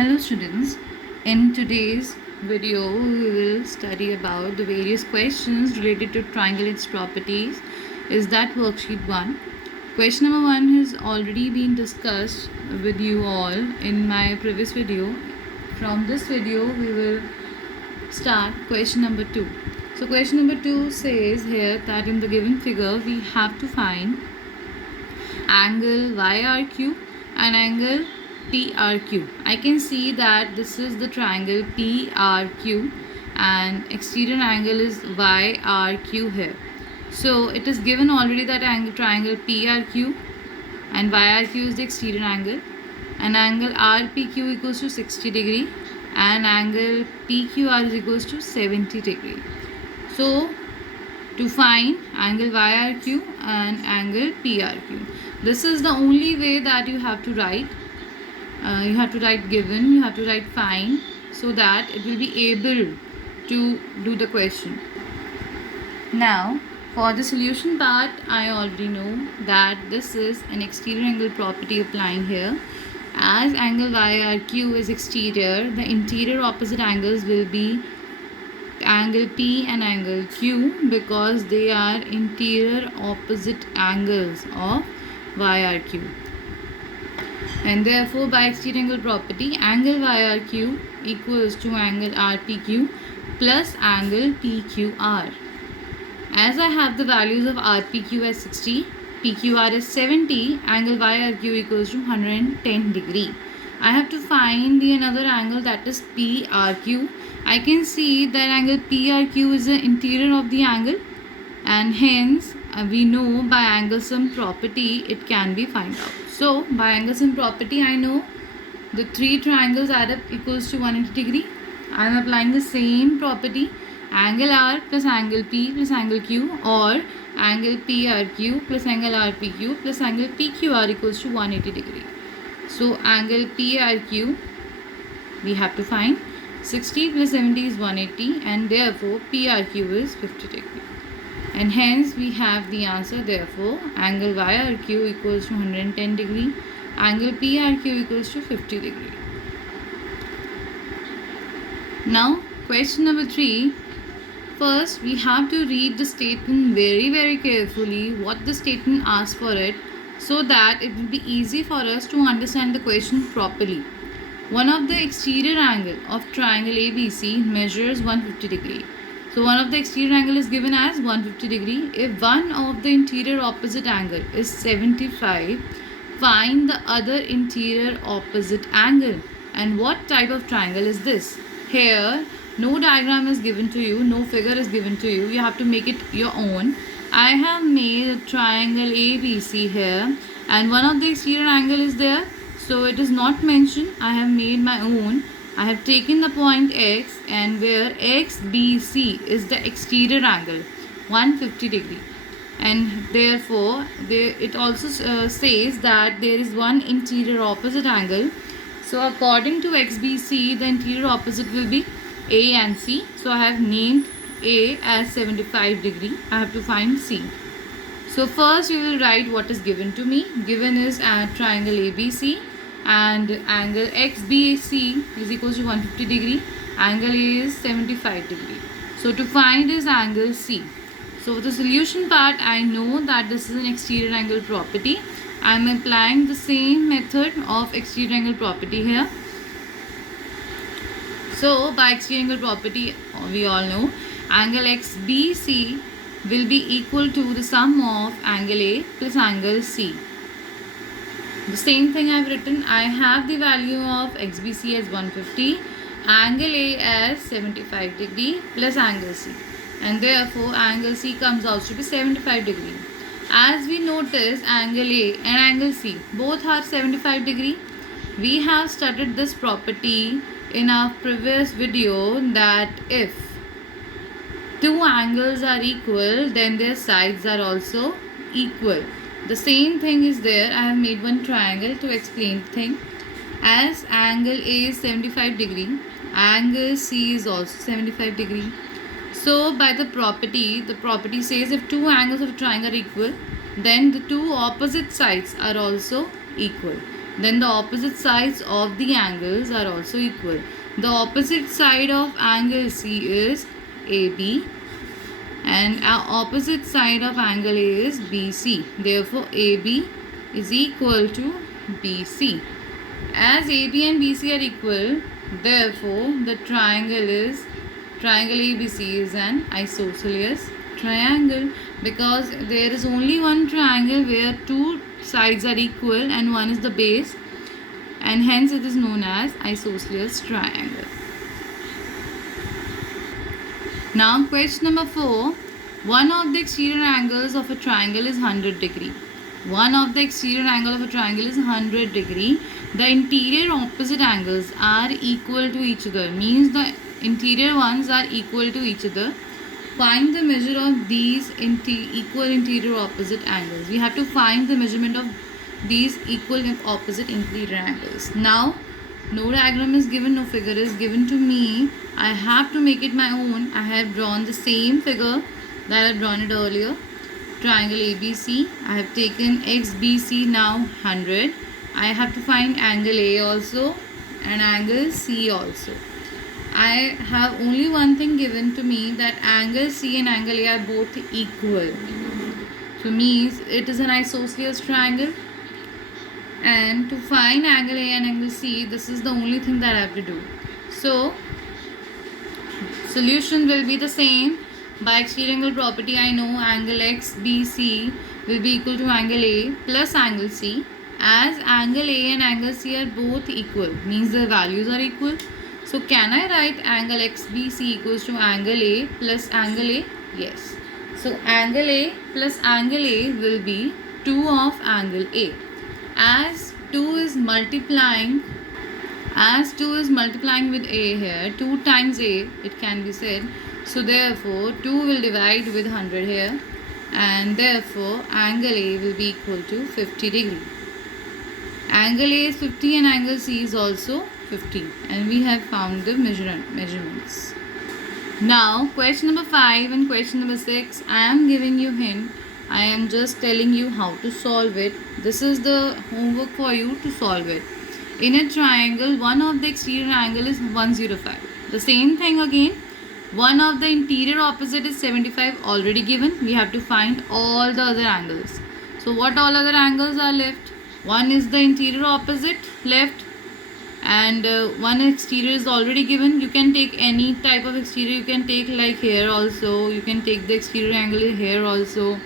Hello students, in today's video we will study about the various questions related to triangle its properties. Is that worksheet 1? Question number 1 has already been discussed with you all in my previous video. From this video we will start question number 2. So question number 2 says here that in the given figure we have to find angle YRQ and angle PRQ. I can see that this is the triangle PRQ and exterior angle is YRQ here. So it is given already that triangle PRQ and YRQ is the exterior angle, and angle RPQ equals to 60 degree and angle PQR is equals to 70 degree. So to find angle YRQ and angle PRQ, this is the only way that you have to write. You have to write given, you have to write find, so that it will be able to do the question. Now for the solution part, I already know that this is an exterior angle property applying here. As angle YRQ is exterior, the interior opposite angles will be angle P and angle Q because they are interior opposite angles of YRQ. And therefore by exterior angle property, angle YRQ equals to angle RPQ plus angle PQR. As I have the values of RPQ as 60, PQR is 70, angle YRQ equals to 110 degree. I have to find the another angle, that is PRQ. I can see that angle PRQ is the interior of the angle, and hence we know by angle sum property it can be found out. So by angle sum property I know the three triangles add up equals to 180 degree. I am applying the same property, angle R plus angle P plus angle Q, or angle PRQ plus angle RPQ plus angle PQR equals to 180 degree. So angle PRQ we have to find 60 plus 70 is 180, and therefore PRQ is 50 degree. And hence we have the answer. Therefore angle YRQ equals to 110 degree, angle PRQ equals to 50 degree. Now question number 3. First we have to read the statement very carefully, what the statement asks for it, so that it will be easy for us to understand the question properly. One of the exterior angle of triangle ABC measures 150 degree. So one of the exterior angle is given as 150 degree. If one of the interior opposite angle is 75, find the other interior opposite angle. And what type of triangle is this? Here no diagram is given to you, no figure is given to you. You have to make it your own. I have made a triangle ABC here, and one of the exterior angle is there, so it is not mentioned. I have made my own. I have taken the point X, and where XBC is the exterior angle 150 degree, and therefore it also says that there is one interior opposite angle. So according to XBC, the interior opposite will be A and C. So I have named A as 75 degree. I have to find C. So first you will write what is given to me. Given is triangle ABC, and angle XBC is equals to 150 degree. Angle A is 75 degree. So to find is angle C. So for the solution part, I know that this is an exterior angle property. I am applying the same method of exterior angle property here. So by exterior angle property, we all know angle XBC will be equal to the sum of angle A plus angle C. The same thing I have written. I have the value of XBC as 150, angle A as 75 degree plus angle C, and therefore angle C comes out to be 75 degree. As we notice, angle A and angle C both are 75 degree. We have studied this property in our previous video, that if two angles are equal, then their sides are also equal. The same thing is there. I have made one triangle to explain the thing. As angle A is 75 degree, angle C is also 75 degree. So by the property says if two angles of a triangle are equal, then the two opposite sides are also equal. then the opposite sides of the angles are also equal. The opposite side of angle C is AB and our opposite side of angle A is BC. Therefore, AB is equal to BC. As AB and BC are equal, therefore the triangle ABC is an isosceles triangle, because there is only one triangle where two sides are equal and one is the base, and hence it is known as isosceles triangle. Now question number 4. One of the exterior angles of a triangle is 100 degree. One of the exterior angle of a triangle is 100 degree. The interior opposite angles are equal to each other. Means the interior ones are equal to each other. Find the measure of these equal interior opposite angles. We have to find the measurement of these equal and opposite interior angles. Now, no diagram is given, no figure is given to me. I have to make it my own. I have drawn the same figure that I have drawn it earlier. Triangle ABC. I have taken XBC now 100. I have to find angle A also and angle C also. I have only one thing given to me, that angle C and angle A are both equal. So means it is an isosceles triangle. And to find angle A and angle C, this is the only thing that I have to do. So solution will be the same. By exterior angle property, I know angle XBC will be equal to angle A plus angle C. As angle A and angle C are both equal, means the values are equal. So can I write angle XBC equals to angle A plus angle A? Yes. So angle A plus angle A will be 2 of angle A. As 2 is multiplying with A here, 2 times A, it can be said. So therefore 2 will divide with 100 here, and therefore angle A will be equal to 50 degree. Angle A is 50 and angle C is also 50, and we have found the measurements. Now question number 5 and question number 6, I am giving you hint. I am just telling you how to solve it. This is the homework for you to solve it. In a triangle, one of the exterior angle is 105. The same thing again. One of the interior opposite is 75 already given. We have to find all the other angles. So what all other angles are left? One is the interior opposite left, and one exterior is already given. You can take any type of exterior. You can take like here also. You can take the exterior angle here also.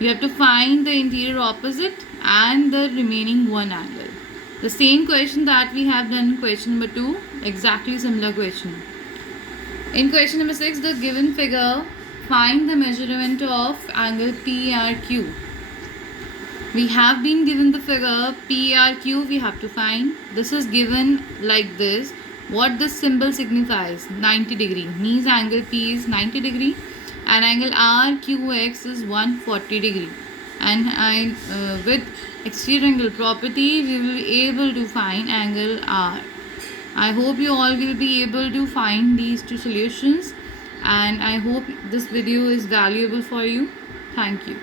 You have to find the interior opposite and the remaining one angle. The same question that we have done in question number 2. Exactly similar question. In question number 6, the given figure, find the measurement of angle PRQ. We have been given the figure PRQ, we have to find. This is given like this. What this symbol signifies? 90 degree. Means angle P is 90 degree and angle RQX is 140 degree. And with exterior angle property, we will be able to find angle R. I hope you all will be able to find these two solutions, and I hope this video is valuable for you. Thank you.